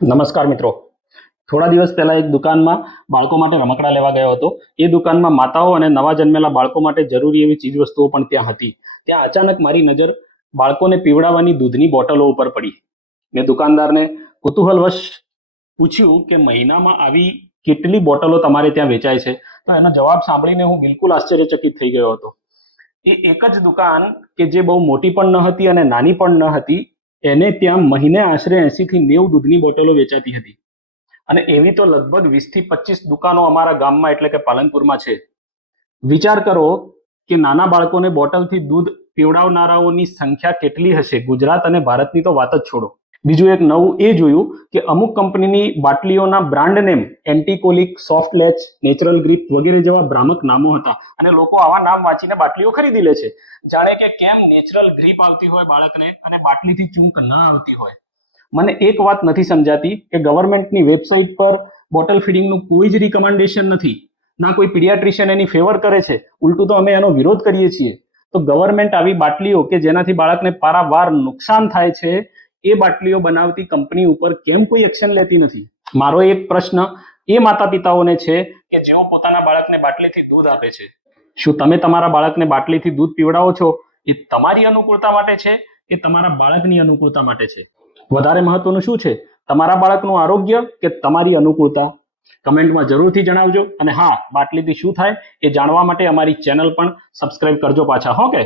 નમસ્કાર મિત્રો, થોડા દિવસ પહેલા એક દુકાનમાં બાળકો માટે રમકડા લેવા ગયો હતો. એ દુકાનમાં માતાઓ અને નવા જન્મેલા બાળકો માટે જરૂરી એવી ચીજવસ્તુઓ પણ ત્યાં હતી. ત્યાં અચાનક મારી નજર બાળકોને પીવડાવવાની દૂધની બોટલો ઉપર પડી. મેં દુકાનદારને કુતૂહલવશ પૂછ્યું કે મહિનામાં આવી કેટલી બોટલો તમારે ત્યાં વેચાય છે? તો એનો જવાબ સાંભળીને હું બિલકુલ આશ્ચર્યચકિત થઈ ગયો હતો. એ એક જ દુકાન કે જે બહુ મોટી પણ ન હતી અને નાની પણ ન હતી, એને ત્યાં મહિને આશરે 80 થી 90 દૂધની બોટલો વેચાતી હતી. અને એવી તો લગભગ 20 થી 25 દુકાનો અમારા ગામમાં એટલે કે પાલનપુરમાં છે. વિચાર કરો કે નાના બાળકોને બોટલથી દૂધ પીવડાવનારાઓની સંખ્યા કેટલી હશે. ગુજરાત અને ભારતની તો વાત જ છોડો. બીજું એક નવું એ જોયું કે અમુક કંપનીની બાટલીઓના brand name anticolic, soft latch, natural grip વગેરે જેવા ભ્રામક નામો હતા અને લોકો આવા નામ વાંચીને બાટલીઓ ખરીદી લે છે, જાણે કે કેમ નેચરલ ગ્રીપ આવતી હોય બાળકને અને બાટલીથી ચૂંક ન આવતી હોય. મને એક વાત નથી સમજાતી કે ગવર્મેન્ટની વેબસાઇટ પર બોટલ ફીડિંગનું કોઈ જ રિકમેન્ડેશન નથી, ના કોઈ પીડિયાટ્રિશિયન એની ફેવર કરે છે. ઉલટું તો અમે એનો વિરોધ કરીએ છીએ. તો ગવર્મેન્ટ આવી બાટલીઓ કે જેનાથી બાળકને પારાવાર નુકસાન થાય છે, એ બાટલીઓ બનાવતી કંપની ઉપર કેમ કોઈ એક્શન લેતી નથી? મારો એક પ્રશ્ન એ માતા પિતાઓને છે કે જેઓ પોતાના બાળકને બાટલીથી દૂધ આપે છે, શું તમે તમારા બાળકને બાટલીથી દૂધ પીવડાવો છો એ તમારી અનુકૂળતા માટે છે કે તમારા બાળકની અનુકૂળતા માટે છે? વધારે મહત્વનું શું છે, તમારા બાળકનું આરોગ્ય કે તમારી અનુકૂળતા? કમેન્ટમાં જરૂરથી જણાવજો. અને હા, બાટલીથી શું થાય એ જાણવા માટે અમારી ચેનલ પણ સબસ્ક્રાઇબ કરજો પાછા. હો કે